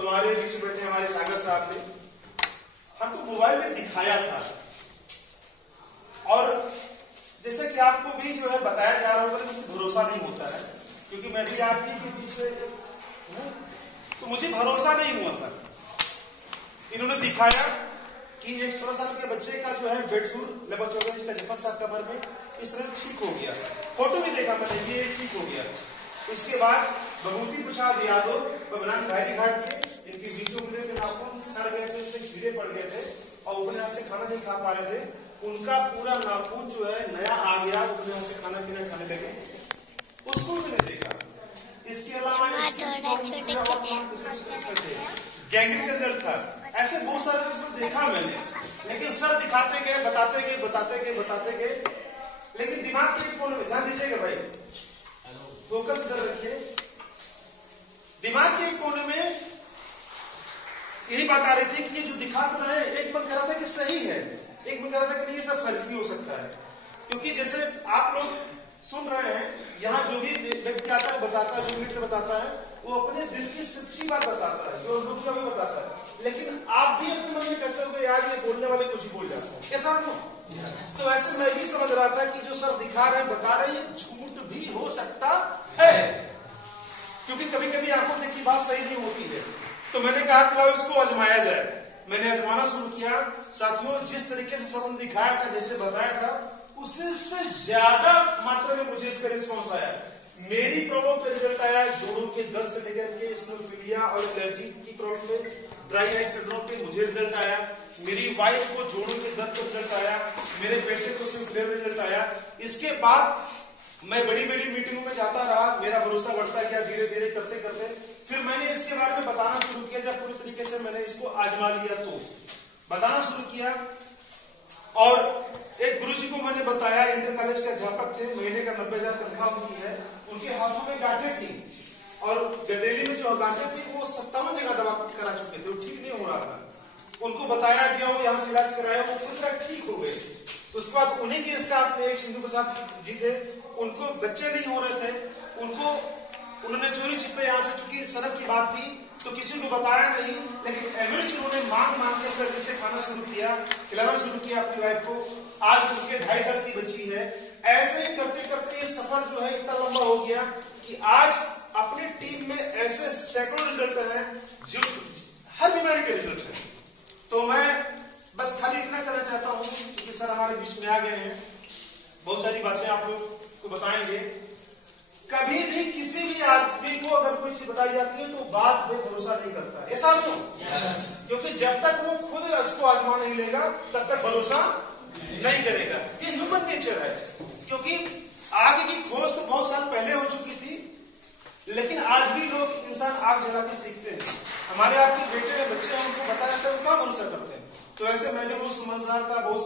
तो हमारे बीच बैठे हमारे सागर साहब ने हमको मोबाइल में दिखाया था, और जैसे कि आपको भी जो है बताया जा रहा होगा, लेकिन भरोसा नहीं होता है, क्योंकि मैं भी आपकी के बीच से हूं, तो मुझे भरोसा नहीं हुआ था। इन्होंने दिखाया कि एक 16 साल के बच्चे का जो है बेडसूर लगभग 14 इंच का जफर साहब कमर में इस तरह से ठीक हो गया। फोटो भी देखा मैंने, ये ठीक हो गया। उसके बाद भभूति प्रसाद यादव बबलान खैरी घाट के, इनकी 20 उंगलियों के नाखून सड़ गए थे, उसमें कीड़े पड़ गए थे और उपन्यास से खाना नहीं खा पा रहे थे। उनका पूरा नाखून जो है नया आ गया, उपन्यास से खाना पीना खाने लगे, उसको मैंने देखा। इसके अलावा गैंग्रीन का रिजल्ट था। ऐसे बहुत सारे रिजल्ट देखा मैंने, लेकिन सर दिखाते गए, बताते गए, बताते गए, बताते गए, लेकिन दिमाग के कोने में, ध्यान दीजिएगा भाई, फोकस कर रखिए, दिमाग के कोने में यही बात आ रही थी कि ये जो दिखा तो रहे, एक मन कर रहा था कि सही है, एक मन कर रहा था कि ये सब फर्ज भी हो सकता है। क्योंकि जैसे आप लोग सुन रहे हैं, यहाँ जो भी व्यक्ति आता है बताता है, जो मित्र बताता है, वो अपने दिल की सच्ची बात बताता है, जो अनुभव किया वो बताता है। लेकिन आप भी अपने मन में कहते हो कि यार ये बोलने वाले कुछ ही बोल जाते हैं, ऐसा नहीं। तो ऐसे मैं भी समझ रहा था कि जो सर दिखा रहे हैं, बता रहे हैं, ये झूठ भी हो सकता है, क्योंकि कभी कभी आंखों देखी बात सही नहीं होती है। तो मैंने कहा कि लाओ इसको आजमाया जाए। मैंने आजमाना शुरू किया। साथियों, जिस तरीके से सर ने दिखाया था, जैसे बताया था, उससे ज्यादा मात्रा में मुझे इसका रिस्पॉन्स आया। मेरी प्रॉब्लम पे रिजल्ट आया, जोड़ों के दर्द से लेकर के स्नोफिलिया और एलर्जी की प्रॉब्लम पे, ड्राई आई सिंड्रोम पे मुझे रिजल्ट आया। मेरी वाइफ को जोड़ों के दर्द का रिजल्ट आया, मेरे बेटे को सिर्फ रिजल्ट आया। इसके बाद मैं बड़ी बड़ी मीटिंगों में जाता रहा, मेरा भरोसा बढ़ता गया धीरे धीरे करते करते। फिर मैंने इसके बारे में बताना शुरू किया। जब पूरी तरीके से मैंने इसको आजमा लिया तो बताना शुरू किया। और एक गुरुजी को मैंने बताया, इंटर कॉलेज के अध्यापक थे, महीने का 90,000 तनख्वाह उनकी है। उनके हाथों में गांठें थी, और गदेली में जो गांठें थी वो 57 जगह दवा करा चुके थे, वो ठीक नहीं हो रहा था। उनको बताया गया, वो यहाँ से इलाज कराया, वो पूरी तरह ठीक हो गए। उसके बाद उन्हीं के स्टाफ में एक सिंधु प्रसाद जी थे, उनको बच्चे नहीं हो रहे थे, उनको उन्होंने चोरी छिपे यहाँ से, चूंकि सड़क की बात थी तो किसी को बताया नहीं, लेकिन एवरेज उन्होंने मांग के सर जैसे खाना शुरू किया, खिलाना शुरू किया अपनी वाइफ को। आज उनके 2.5 साल की बच्ची है। ऐसे ही करते करते ये सफर जो है इतना लंबा हो गया कि आज अपनी टीम में ऐसे सैकड़ों रिजल्ट हैं, जो हर बीमारी के रिजल्ट है। तो मैं बस खाली इतना करना चाहता हूँ, क्योंकि सर हमारे बीच में आ गए हैं, बहुत सारी बातें आप लोग को बताएंगे। कभी भी किसी भी आदमी को अगर कोई चीज बताई जाती है तो बात पे भरोसा नहीं करता, ऐसा क्यों? क्योंकि जब तक वो खुद इसको आजमा नहीं लेगा तब तक भरोसा नहीं करेगा। ये ह्यूमन नेचर है। क्योंकि आग की खोज तो बहुत साल पहले हो चुकी थी, लेकिन आज भी लोग इंसान आग जला के सीखते हैं। हमारे आपके बेटे हैं, बच्चे हैं, उनको बताया जाता है, वो क्या भरोसा करते हैं। तो ऐसे मैंने बहुत समझदार था, बहुत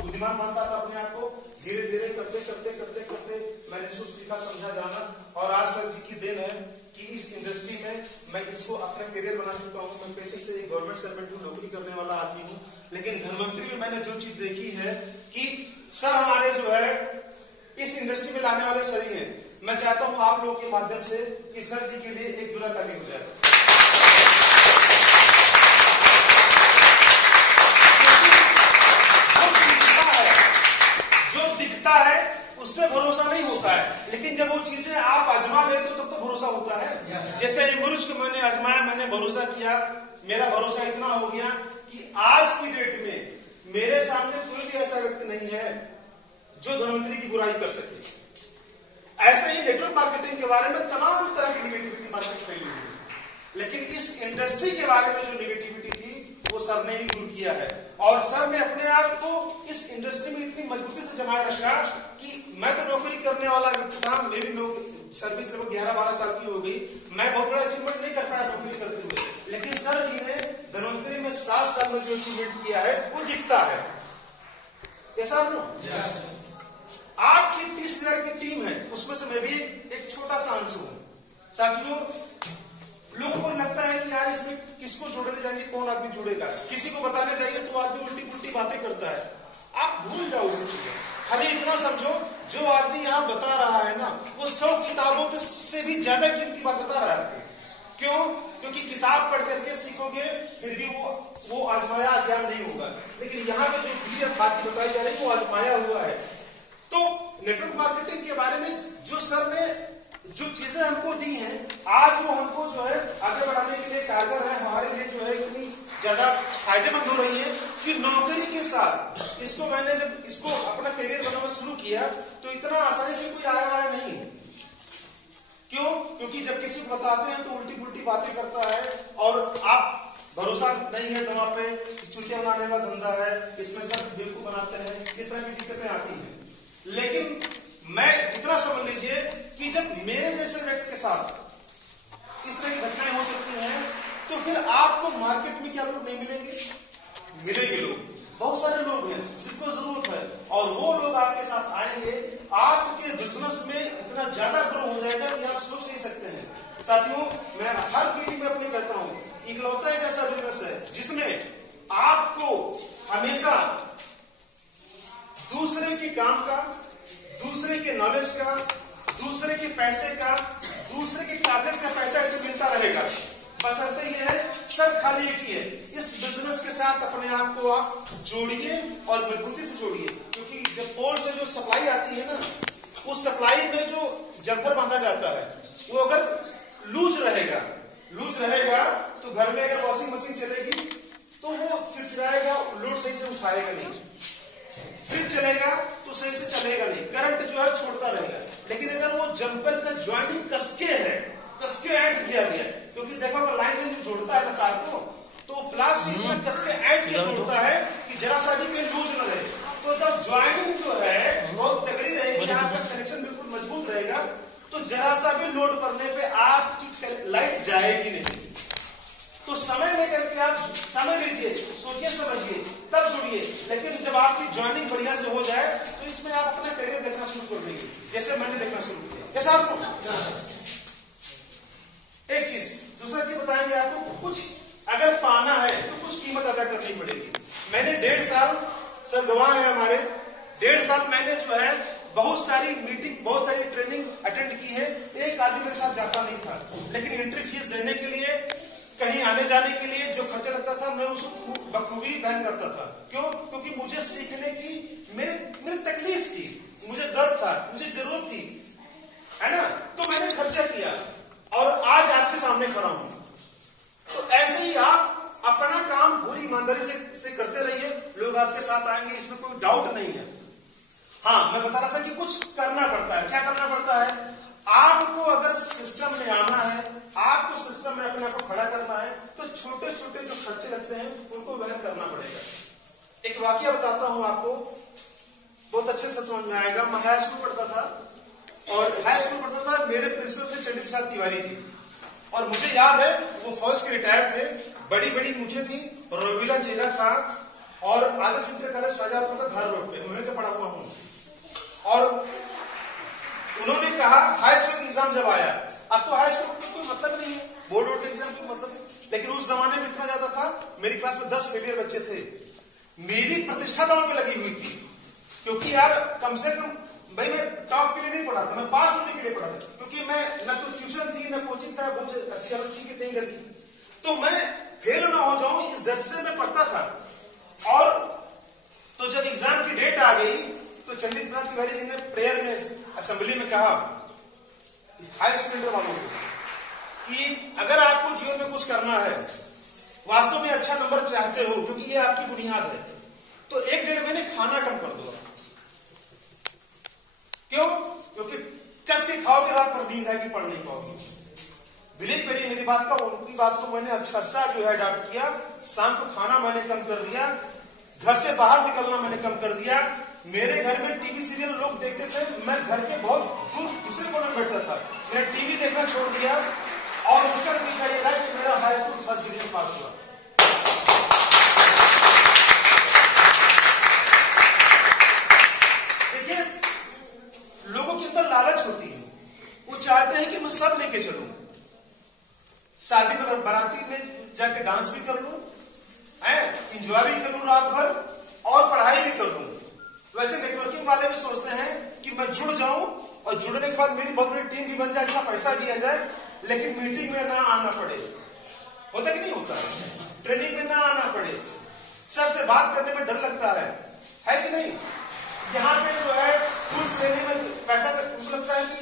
बुद्धिमान मानता था अपने आप को। धीरे धीरे करते करते करते करते मैंने इसको सीखा, समझा, जाना, और आज सर जी की देन है कि इस इंडस्ट्री में मैं इसको अपना करियर बना चुका हूँ। मैं पेशे से एक गवर्नमेंट सर्वेंट हूँ, नौकरी करने वाला आदमी हूँ, लेकिन धनवंतरी में मैंने जो चीज देखी है कि सर हमारे जो है इस इंडस्ट्री में लाने वाले सर ही है। मैं चाहता हूँ आप लोगों के माध्यम से कि सर जी के लिए एक जुड़ा ताली हो जाए। उसमें भरोसा नहीं होता है, लेकिन जब वो चीजें आप आजमा लेते हो तब तो भरोसा होता है। जैसे इमरुज को मैंने आजमाया, मैंने भरोसा किया, मेरा भरोसा इतना हो गया कि आज की डेट में मेरे सामने कोई भी ऐसा व्यक्ति नहीं है जो धनवंतरी की बुराई कर सके। ऐसे ही नेटवर्क मार्केटिंग के बारे में तमाम तरह की निगेटिविटी मार्केट फैली हुई है, लेकिन इस इंडस्ट्री के बारे में जो निगेटिविटी थी वो सर ने ही दूर किया है। और सर ने अपने आप को इस इंडस्ट्री में इतनी मजबूती से जमाए रखा कि मैं तो नौकरी करने वाला व्यक्ति था, मेरी सर्विस लगभग 11-12 साल की हो गई, मैं बहुत बड़ा अचीवमेंट नहीं कर पाया नौकरी करते हुए, लेकिन सर जी ने धनवंतरी में 7 साल में जो अचीवमेंट किया है वो दिखता है। ऐसा आपकी 30,000 की टीम है, उसमें से मैं भी एक छोटा सा अंश हूं। साथियों, लोगों को लगता है कि यार इसमें किसको जोड़ने जाएंगे, कौन आदमी जुड़ेगा, किसी को बताने जाइए तो आदमी उल्टी पुल्टी बातें करता है। आप भूल जाओ उसे चीजें, खाली इतना समझो जो आदमी यहाँ बता रहा है ना, वो 100 किताबों से भी ज्यादा कीमती बात बता रहा है। क्यों? क्योंकि किताब पढ़ करके के सीखोगे फिर भी वो आजमाया ज्ञान नहीं होगा। लेकिन यहाँ पे जो बात बताई जा रही है वो आजमाया हुआ है। तो नेटवर्क मार्केटिंग के बारे में जो सर ने जो चीजें हमको दी हैं, आज वो हमको जो है आगे बढ़ाने के लिए कारगर है, हमारे लिए जो है इतनी ज्यादा फायदेमंद हो रही है कि नौकरी के साथ इसको मैंने जब इसको अपना करियर बनाना शुरू किया तो इतना आसानी से कोई आया वाया नहीं है। क्यों? क्योंकि जब किसी को बताते हैं तो उल्टी पुल्टी बातें करता है और आप भरोसा नहीं है दवा पे, चुटिया बनाने वाला धंधा है, इसमें सब बेवकूफ बनाते हैं, इस तरह की दिक्कतें आती हैं। लेकिन मैं इतना समझ लीजिए कि जब मेरे जैसे व्यक्ति के साथ इस तरह की घटनाएं हो सकती हैं तो फिर आपको मार्केट में क्या लोग नहीं मिलेंगे? मिलेंगे लोग, बहुत सारे लोग हैं जिनको जरूरत है और वो लोग आपके साथ आएंगे। आपके बिजनेस में इतना ज्यादा ग्रो हो जाएगा कि आप सोच नहीं सकते हैं। साथियों, मैं हर मीटिंग में अपने कहता हूं, इकलौता एक ऐसा बिजनेस है जिसमें आपको हमेशा दूसरे के काम का, दूसरे के नॉलेज का, दूसरे के पैसे का, दूसरे की काबिलियत का पैसा ऐसे मिलता रहेगा। बशर्ते ये है सब खाली एक ही है, इस बिजनेस के साथ अपने आप को आप जोड़िए और मजबूती से जोड़िए। क्योंकि जब पोल से जो सप्लाई आती है ना, उस सप्लाई में जो जंपर बांधा जाता है वो अगर लूज रहेगा तो घर में अगर वॉशिंग मशीन चलेगी तो वो चिड़चिड़ाएगा, लोड सही से उठाएगा नहीं। फ्रिज चलेगा तो सही से चलेगा नहीं, करंट जो है छोड़ता रहेगा। लेकिन अगर वो जंपर का ज्वाइंटिंग कसके ऐड किया गया, क्योंकि देखो अगर लाइन में जो जोड़ता है ना तार को, तो प्लास्टिक में कसके ऐड किया जोड़ता है कि जरा सा भी कोई लूज न रहे। तो जब ज्वाइंटिंग जो है बहुत तगड़ी रहेगी, आपका कनेक्शन बिल्कुल मजबूत रहेगा, तो जरा सा भी लोड पड़ने पे आपकी लाइट जाएगी नहीं। तो समय लेकर के आप समय लीजिए, सोचिए समझिए, तब जुड़िए। लेकिन जब आपकी ज्वाइनिंग बढ़िया से हो जाए तो इसमें आप अपना करियर देखना शुरू कर देंगे, जैसे मैंने देखना शुरू किया। कैसा आपको एक चीज, दूसरा चीज बताएंगे आपको, कुछ अगर पाना है तो कुछ कीमत अदा करनी पड़ेगी। मैंने 1.5 साल, सर गवाह है हमारे, 1.5 साल मैंने जो है बहुत सारी मीटिंग, बहुत सारी ट्रेनिंग अटेंड की है। एक आदमी मेरे साथ जाता नहीं था, लेकिन एंट्री फीस देने के लिए, कहीं आने जाने के लिए जो खर्चा लगता था मैं उसको बखूबी वहन करता था। क्यों? क्योंकि मुझे सीखने की मेरी तकलीफ थी, मुझे दर्द था, मुझे जरूरत थी, है ना। तो मैंने खर्चा किया और आज आपके सामने खड़ा हूं। तो ऐसे ही आप अपना काम पूरी ईमानदारी से करते रहिए, लोग आपके साथ आएंगे, इसमें कोई डाउट नहीं है। हाँ, मैं बता रहा था कि कुछ करना पड़ता है। क्या करना पड़ता है? आपको अगर सिस्टम में आना है, आपको सिस्टम में अपने आप को खड़ा करना है, तो छोटे छोटे जो खर्चे लगते हैं उनको वहन करना पड़ेगा। एक वाकया बताता हूं आपको, बहुत अच्छे से समझ में आएगा। मैं हाई स्कूल पढ़ता था और हाई स्कूल पढ़ता था, मेरे प्रिंसिपल थे चंडी प्रसाद तिवारी जी, और मुझे याद है वो फौज के रिटायर्ड थे, बड़ी बड़ी मूछें थी, रोवीला चेहरा था, और आदर्श इंटर कॉलेज शाहजहांपुर था, धार रोड पे, उन्हीं के पढ़ा हुआ हूं। और उन्होंने कहा हाई स्कूल का एग्जाम जब आया, अब तो हाई स्कूल का कोई मतलब नहीं है, बोर्ड के एग्जाम कोई मतलब नहीं, लेकिन उस जमाने में इतना ज्यादा था, मेरी क्लास में 10 फेलियर बच्चे थे। मेरी प्रतिष्ठा दांव पे लगी हुई थी, क्योंकि यार कम से कम भाई मैं टॉप के लिए नहीं पढ़ा था, मैं पास होने के लिए पढ़ा था। क्योंकि मैं न तो ट्यूशन थी न कोचिंग था, बहुत अच्छी हालत थी कि नहीं घर की, तो मैं फेल ना हो जाऊं इस डर से मैं पढ़ता था। और तो जब एग्जाम की डेट आ गई तो चंडी प्रसाद तिवारी जी ने प्रेयर में असेंबली में कहा हाई स्टूडेंट वालों को कि अगर आपको जीवन में कुछ करना है, वास्तव में अच्छा नंबर चाहते हो, क्योंकि ये आपकी बुनियाद है, तो 1-1.5 महीने खाना कम कर दो। क्यों? क्योंकि कस के खाओगे रात पर नींद आएगी, पढ़ नहीं पाओगे। बिलीव करिए मेरी बात का, उनकी बात को मैंने अक्षरशः जो है अडॉप्ट किया। शाम को खाना मैंने कम कर दिया, घर से बाहर निकलना मैंने कम कर दिया। मेरे घर में टीवी सीरियल लोग देखते थे, मैं घर के बहुत दूर दूसरे कोने में बैठता था, मैंने टीवी देखना छोड़ दिया, और उसका नतीजा ये था कि मेरा high school first division pass हुआ। देखिए, लोगों के अंदर लालच होती है, वो चाहते हैं कि मैं सब लेके चलूं, शादी में बाराती में जाके डांस भी कर लूं, एंजॉय भी कर लूं रात भर, और पढ़ाई भी कर लूं। वैसे नेटवर्किंग वाले भी सोचते हैं कि मैं जुड़ जाऊं और जुड़ने के बाद मेरी बहुत बड़ी टीम भी बन जाए, अच्छा पैसा दिया जाए, लेकिन मीटिंग में ना आना पड़े। होता कि नहीं होता? सर से बात करने में डर लगता है कि नहीं? यहाँ पे जो है टूल्स लेने में पैसा उनको लगता है कि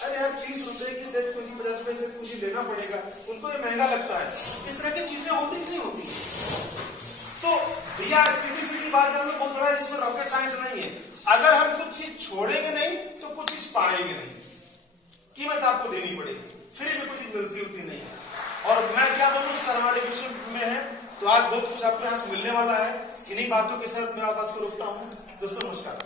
अरे यार 30 रुपए की सेट कुंजी, 50 रुपए से कुंजी लेना पड़ेगा, उनको ये महंगा लगता है। इस तरह की चीजें होती कि नहीं होती? तो भैया सीधी बात है, बहुत बड़ा इसमें रॉकेट साइंस नहीं है। अगर हम कुछ चीज छोड़ेंगे नहीं तो कुछ चीज पाएंगे नहीं, कीमत आपको देनी पड़ेगी, फ्री में कुछ चीज मिलती नहीं है। और मैं क्या बोलूँ, सर हमारे विषय में है तो आज बहुत कुछ आपको यहाँ से मिलने वाला है। इन्हीं बातों के साथ मैं बात को रोकता हूँ। दोस्तों नमस्कार।